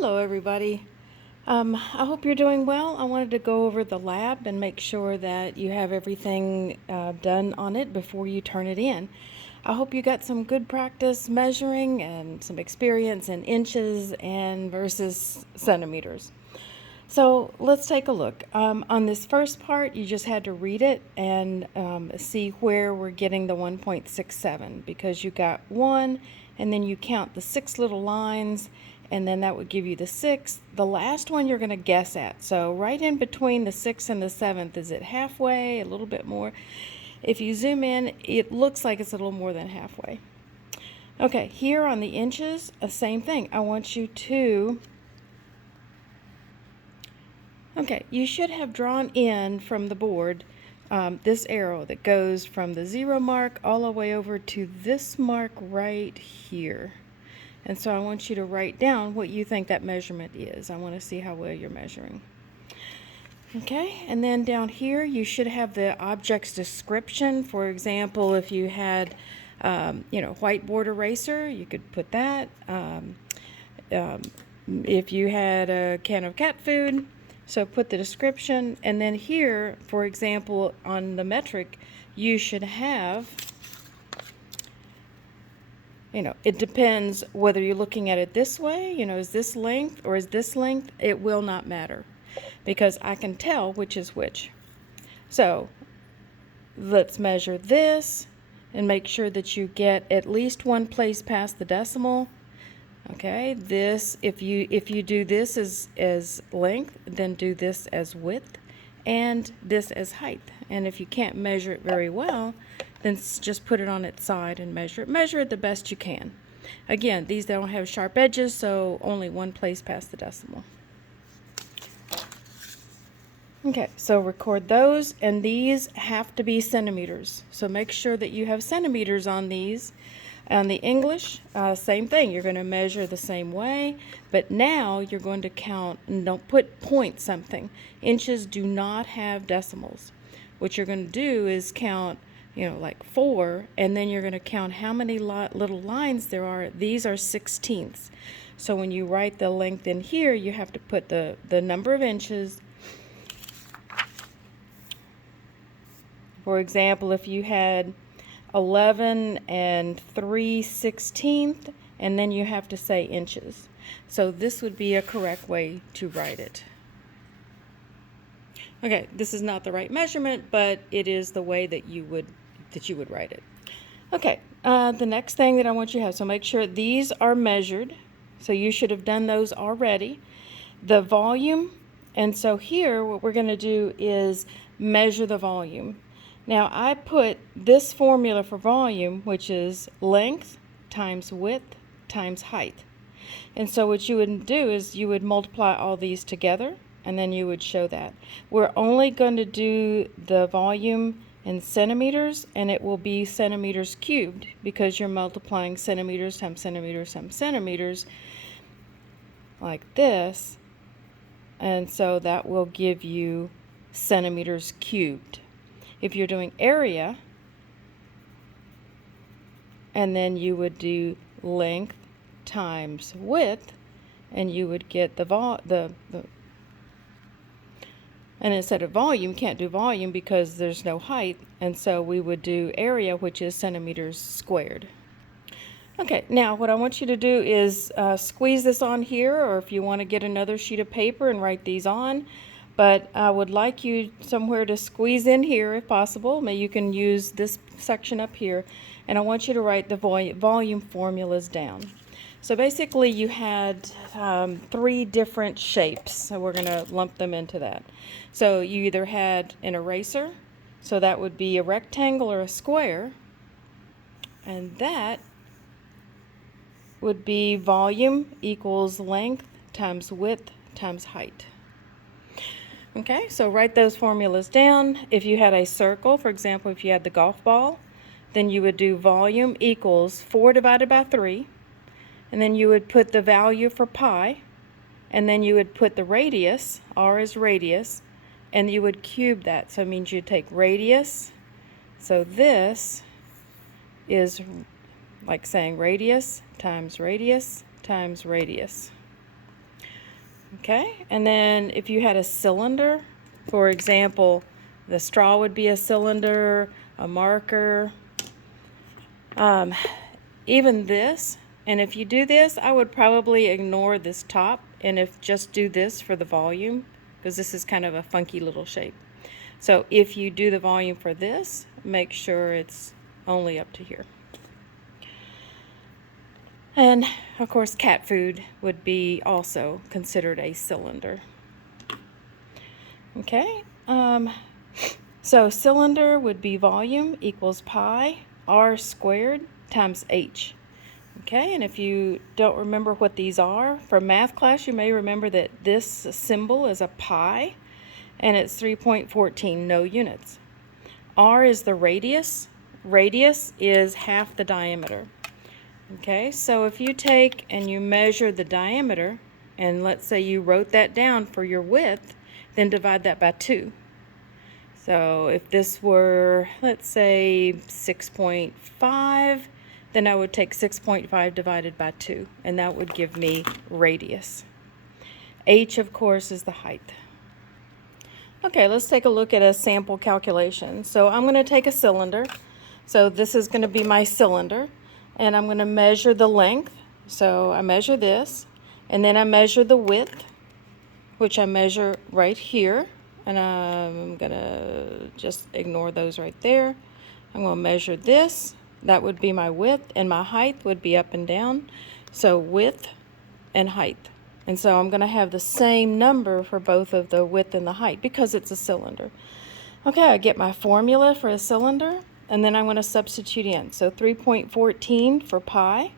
Hello everybody. I hope you're doing well. I wanted to go over the lab and make sure that you have everything done on it before you turn it in. I hope you got some good practice measuring and some experience in inches and versus centimeters. So let's take a look. On this first part, you just had to read it and see where we're getting the 1.67 because you got 1 and then you count the 6 little lines and then that would give you the 6th. The last one you're going to guess at. So right in between the 6th and the 7th, is it halfway, a little bit more? If you zoom in, it looks like it's a little more than halfway. Okay, here on the inches, same thing. I want you to Okay, you should have drawn in from the board this arrow that goes from the 0 mark all the way over to this mark right here. And so I want you to write down what you think that measurement is. I want to see how well you're measuring. Okay, and then down here you should have the object's description. For example, if you had, whiteboard eraser, you could put that. If you had a can of cat food, so put the description, and then here, for example, on the metric, you should have, it depends whether you're looking at it this way, is this length or is this length? It will not matter because I can tell which is which. So let's measure this and make sure that you get at least one place past the decimal. Okay, this, if you do this as length, then do this as width and this as height. And if you can't measure it very well, then just put it on its side and measure it. Measure it the best you can. Again, these don't have sharp edges, so only one place past the decimal. Okay, so record those, and these have to be centimeters. So make sure that you have centimeters on these. On the English, same thing. You're going to measure the same way, but now you're going to count, and don't put point something. Inches do not have decimals. What you're going to do is count, like 4, and then you're going to count how many little lines there are. These are 16ths. So when you write the length in here, you have to put the number of inches. For example, if you had 11 and 3/16, and then you have to say inches. So this would be a correct way to write it. Okay, this is not the right measurement, but it is the way that you would write it. Okay, the next thing that I want you to have, so make sure these are measured. So you should have done those already. The volume, and so here what we're going to do is measure the volume. Now I put this formula for volume, which is length times width times height. And so what you would do is you would multiply all these together and then you would show that. We're only going to do the volume in centimeters, and it will be centimeters cubed because you're multiplying centimeters times centimeters times centimeters like this. And so that will give you centimeters cubed. If you're doing area, and then you would do length times width, and you would get and instead of volume, can't do volume because there's no height, and so we would do area, which is centimeters squared. Okay, now what I want you to do is squeeze this on here, or if you want to get another sheet of paper and write these on. But I would like you somewhere to squeeze in here if possible. Maybe you can use this section up here. And I want you to write the volume formulas down. So basically you had 3 different shapes. So we're going to lump them into that. So you either had an eraser. So that would be a rectangle or a square. And that would be volume equals length times width times height. Okay, so write those formulas down. If you had a circle, for example, if you had the golf ball, then you would do volume equals 4 divided by 3, and then you would put the value for pi, and then you would put the radius, r is radius, and you would cube that. So it means you'd take radius. So this is like saying radius times radius times radius. Okay, and then if you had a cylinder, for example, the straw would be a cylinder, a marker, even this. And if you do this, I would probably ignore this top and if just do this for the volume, because this is kind of a funky little shape. So if you do the volume for this, make sure it's only up to here. And of course, cat food would be also considered a cylinder. Okay, so cylinder would be volume equals pi r squared times h. Okay, and if you don't remember what these are, from math class you may remember that this symbol is a pi and it's 3.14, no units. R is the radius. Radius is half the diameter. Okay, so if you take and you measure the diameter, and let's say you wrote that down for your width, then divide that by 2. So if this were, let's say, 6.5, then I would take 6.5 divided by 2, and that would give me radius. H, of course, is the height. Okay, let's take a look at a sample calculation. So I'm going to take a cylinder. So this is going to be my cylinder, and I'm going to measure the length. So I measure this, and then I measure the width, which I measure right here. And I'm going to just ignore those right there. I'm going to measure this. That would be my width, and my height would be up and down. So width and height. And so I'm going to have the same number for both of the width and the height because it's a cylinder. Okay, I get my formula for a cylinder, and then I'm going to substitute in. So 3.14 for pi.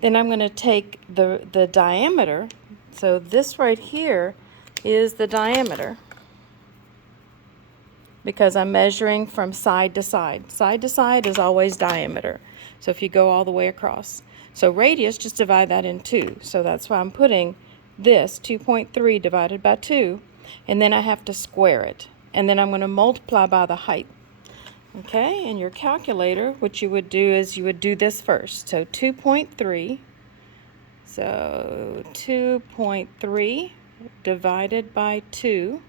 Then I'm going to take the diameter. So this right here is the diameter, because I'm measuring from side to side. Side to side is always diameter. So if you go all the way across. So radius, just divide that in 2. So that's why I'm putting this 2.3 divided by 2, and then I have to square it. And then I'm going to multiply by the height. Okay, in your calculator, what you would do is you would do this first. So 2.3, so 2.3 divided by 2,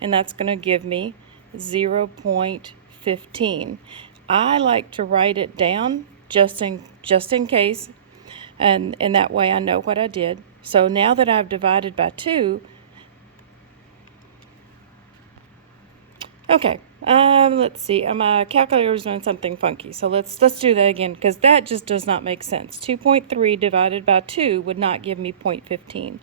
and that's going to give me 0.15. I like to write it down just in case, and that way I know what I did. So now that I've divided by 2, okay, let's see, my calculator is doing something funky, so let's do that again, because that just does not make sense. 2.3 divided by 2 would not give me 0.15.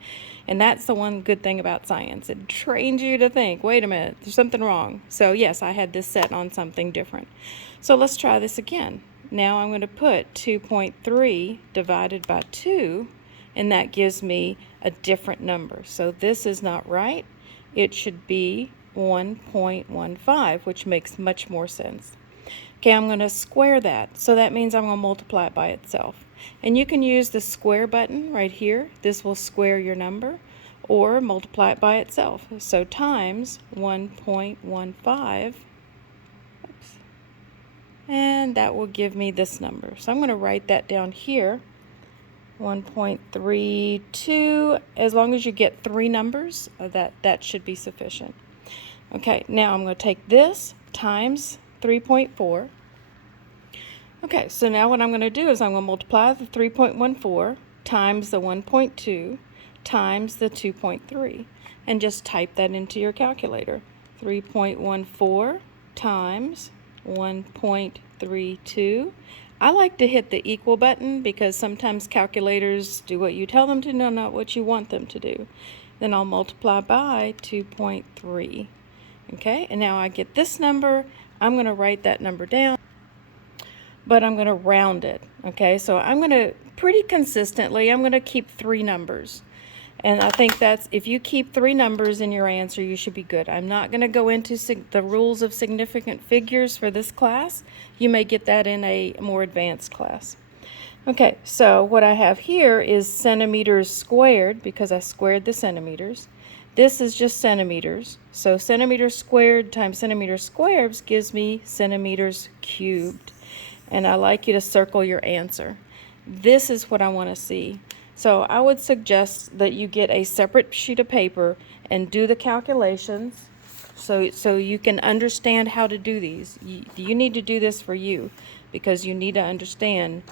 And that's the one good thing about science. It trains you to think, wait a minute, there's something wrong. So yes, I had this set on something different. So let's try this again. Now I'm going to put 2.3 divided by 2, and that gives me a different number. So this is not right. It should be 1.15, which makes much more sense. Okay, I'm going to square that. So that means I'm going to multiply it by itself. And you can use the square button right here. This will square your number, or multiply it by itself. So times 1.15, and that will give me this number. So I'm going to write that down here, 1.32. As long as you get 3 numbers, that should be sufficient. Okay, now I'm going to take this times 3.4. Okay, so now what I'm going to do is I'm going to multiply the 3.14 times the 1.2 times the 2.3, and just type that into your calculator. 3.14 times 1.32. I like to hit the equal button because sometimes calculators do what you tell them to, no, not what you want them to do. Then I'll multiply by 2.3. Okay, and now I get this number. I'm going to write that number down, but I'm going to round it. Okay, so I'm going to pretty consistently, I'm going to keep 3 numbers. And I think that's, if you keep 3 numbers in your answer, you should be good. I'm not going to go into the rules of significant figures for this class. You may get that in a more advanced class. Okay, so what I have here is centimeters squared, because I squared the centimeters. This is just centimeters. So centimeters squared times centimeters squared gives me centimeters cubed. And I like you to circle your answer. This is what I want to see. So I would suggest that you get a separate sheet of paper and do the calculations so you can understand how to do these. You need to do this for you because you need to understand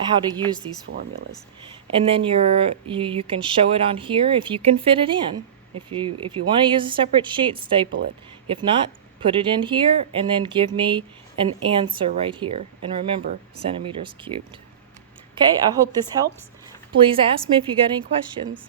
how to use these formulas. And then you can show it on here if you can fit it in. If you want to use a separate sheet, staple it. If not, put it in here and then give me an answer right here. And remember, centimeters cubed. Okay, I hope this helps. Please ask me if you got any questions.